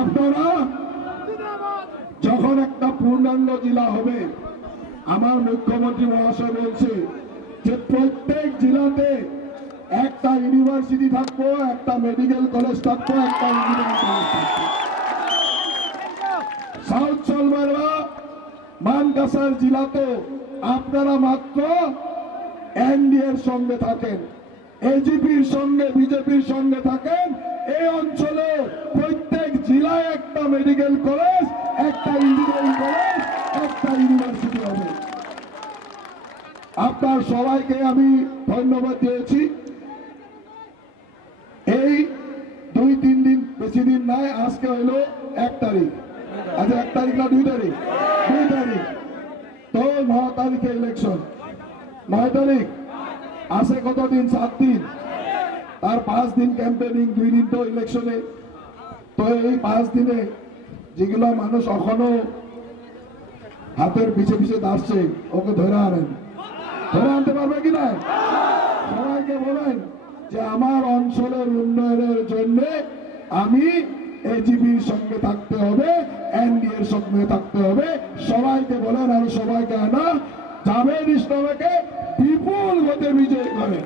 আপনারা যখন একটা পূর্ণাঙ্গ জেলা হবে, আমার মুখ্যমন্ত্রী মহাশয় বলছে যে প্রত্যেক জেলাতে একটা ইউনিভার্সিটি থাকবো, একটা মেডিকেল কলেজ থাকবো, একটা ইঞ্জিনিয়ারিং কলেজ থাকবো। সাউথ সালমারা মানকাসার জেলাতে আপনারা মাত্র এনডিএর সঙ্গে থাকেন, এজিপির সঙ্গে, বিজেপির সঙ্গে থাকেন। এই অঞ্চলে প্রত্যেক জেলায় একটা মেডিকেল কলেজ, একটা ইঞ্জিনিয়ারিং কলেজ, একটা ইউনিভার্সিটি হবে। আপনার সবাইকে আমি ধন্যবাদ দিয়েছি। এই 2-3 দিন, বেশি দিন নাই, আজকে হইলো 1 তারিখ। আচ্ছা 1 তারিখ না 2 তারিখ? 2 তারিখ। তো 9 তারিখে ইলেকশন। 9 তারিখ আছে কতদিন? 7 দিন। তার 5 দিন ক্যাম্পেনিং, 2 দিন তো ইলেকশনে। তো এই 5 দিনে যেগুলো মানুষ এখনো হাতের পিছে পিছে দাঁড়ছে, ওকে ধরে আনেন। ধরে আনতে পারবে কি না? সবাইকে বলেন যে আমার অঞ্চলের উন্নয়নের জন্য আমি এজিপির সঙ্গে থাকতে হবে, এনডিএর সঙ্গে থাকতে হবে। সবাইকে বলেন, আর সবাইকে আনা জাভেদ ইসলামকে বিপুল ভোটে বিজয়ী করে।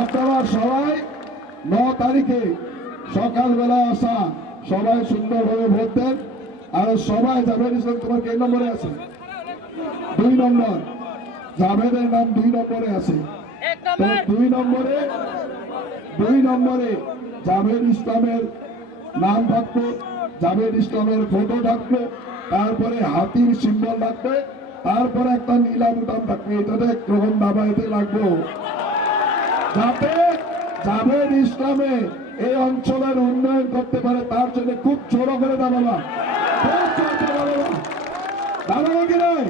আপনারা সবাই 9 তারিখে সকালবেলা আসা, সবাই সুন্দরভাবে ভোট দেন। আর সবাই, জাভেদ ইসলাম তোমার কে নম্বরে আছে? 2 নম্বর। জাভেদের নাম 2 নম্বরে আছে। তো 2 নম্বরে জাভেদ ইসলামের নাম থাকবে, জাভেদ ইসলামের ফটো থাকবে, তারপরে হাতির সিম্বল থাকবে, তারপরে একটা নীলা বুতাম থাকবে। এটাতে গ্রহণ দাবাইতে লাগবে, যাতে জাভেদ ইসলামে এই অঞ্চলের উন্নয়ন করতে পারে। তার জন্য খুব জোর করে দাবাবা, দাবাবা কি নয়?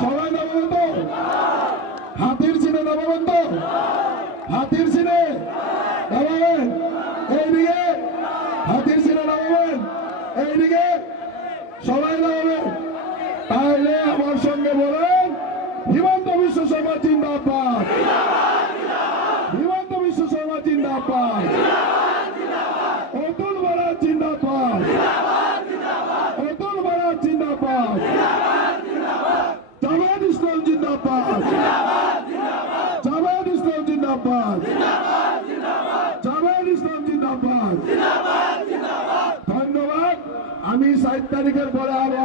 সবাই দাবাবেন তো? হাতির চিনে দাবাবেন তো? হাতির চিনে দাবাবেন? এইদিকে হাতির চিনে দাবাবেন, এইদিকে সবাই দাবাবেন। তাহলে আমার সঙ্গে বলেন, হিমন্ত বিশ্ব শর্মা জিন্দাবাদ, হিমন্ত বিশ্ব শর্মা জিন্দাবাদ, অতুল বরাদ জিন্দাবাদ, অতুল বরাদ জিন্দাবাদ, জাভেদ ইসলাম জিন্দাবাদ, জাভেদ ইসলাম জিন্দাবাদ, জাভেদ ইসলাম জিন্দাবাদ। ধন্যবাদ। আমি 7 তারিখের পরে আরো